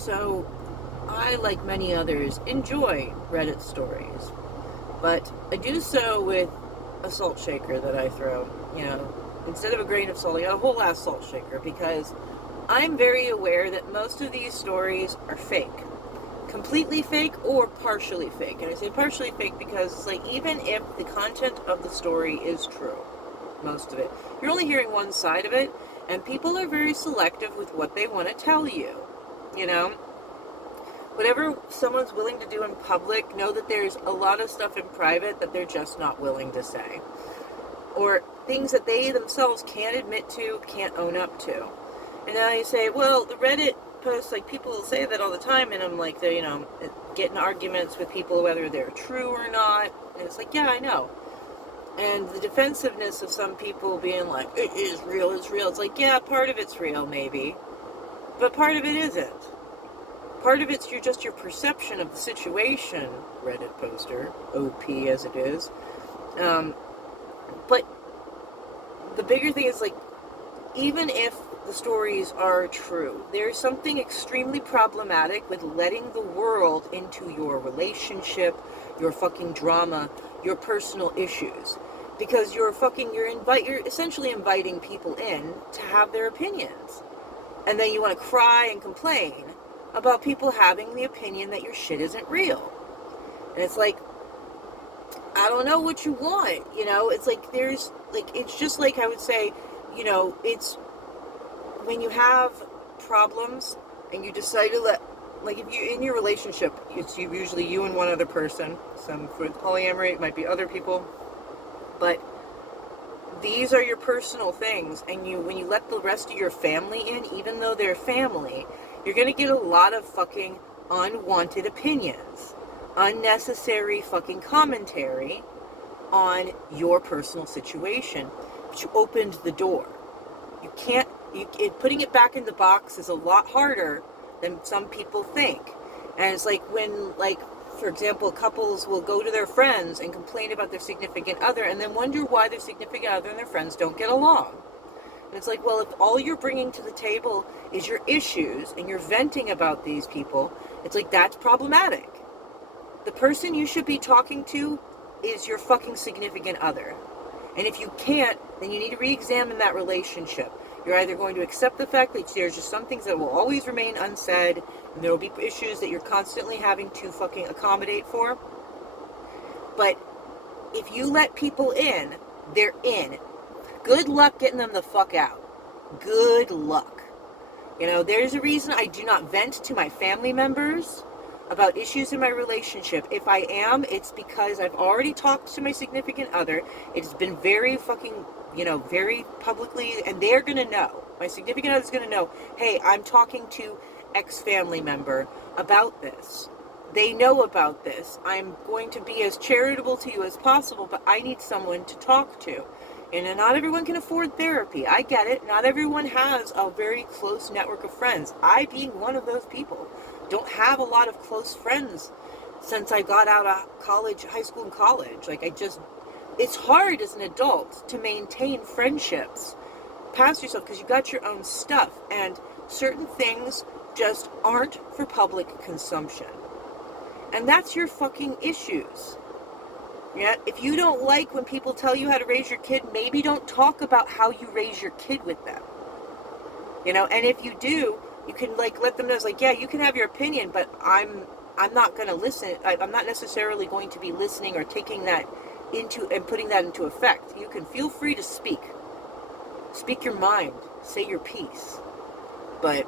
So, I, like many others, enjoy Reddit stories, but I do so with a salt shaker that I throw. Instead of a grain of salt, I got a whole ass salt shaker because I'm very aware that most of these stories are fake. Completely fake or partially fake. And I say partially fake because it's like, even if the content of the story is true, most of it, you're only hearing one side of it, and people are very selective with what they want to tell you. Whatever someone's willing to do in public, know that there's a lot of stuff in private that they're just not willing to say. Or things that they themselves can't admit to, can't own up to. And now you say, well, the Reddit posts, like, people will say that all the time, and I'm like, they're, getting arguments with people whether they're true or not. And it's like, yeah, I know. And the defensiveness of some people being like, it is real, it's real. It's like, yeah, part of it's real, maybe. But part of it isn't. Part of it's just your perception of the situation, Reddit poster, OP as it is. But the bigger thing is, like, even if the stories are true, there's something extremely problematic with letting the world into your relationship, your fucking drama, your personal issues. Because you're essentially inviting people in to have their opinions. And then you want to cry and complain about people having the opinion that your shit isn't real. And it's like, I don't know what you want, it's like, it's just like I would say, it's when you have problems and you decide to like, if you're in your relationship, it's usually you and one other person. Some for polyamory, it might be other people, but these are your personal things, and when you let the rest of your family in, even though they're family, you're going to get a lot of fucking unwanted opinions, unnecessary fucking commentary on your personal situation. But you opened the door. You can't, putting it back in the box is a lot harder than some people think. And it's like when, for example, couples will go to their friends and complain about their significant other and then wonder why their significant other and their friends don't get along. And it's like, well, if all you're bringing to the table is your issues and you're venting about these people, it's like, that's problematic. The person you should be talking to is your fucking significant other. And if you can't, then you need to re-examine that relationship. You're either going to accept the fact that there's just some things that will always remain unsaid, and there will be issues that you're constantly having to fucking accommodate for. But if you let people in, they're in. Good luck getting them the fuck out. Good luck. There's a reason I do not vent to my family members about issues in my relationship. If I am, it's because I've already talked to my significant other. It's been very fucking, very publicly, and they're going to know. My significant other's going to know, hey, I'm talking to X family member about this. They know about this. I'm going to be as charitable to you as possible, but I need someone to talk to. And not everyone can afford therapy. I get it. Not everyone has a very close network of friends. I, being one of those people, don't have a lot of close friends since I got out of high school and college. It's hard as an adult to maintain friendships past yourself because you got your own stuff, and certain things just aren't for public consumption. And that's your fucking issues. Yeah, if you don't like when people tell you how to raise your kid, maybe don't talk about how you raise your kid with them. And if you do, you can let them know, it's like, yeah, you can have your opinion, but I'm not going to listen. I'm not necessarily going to be listening or taking that into and putting that into effect. You can feel free to speak your mind, say your piece, but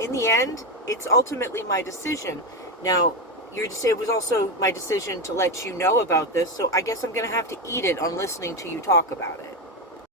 in the end, it's ultimately my decision. Now, it was also my decision to let you know about this, so I guess I'm going to have to eat it on listening to you talk about it.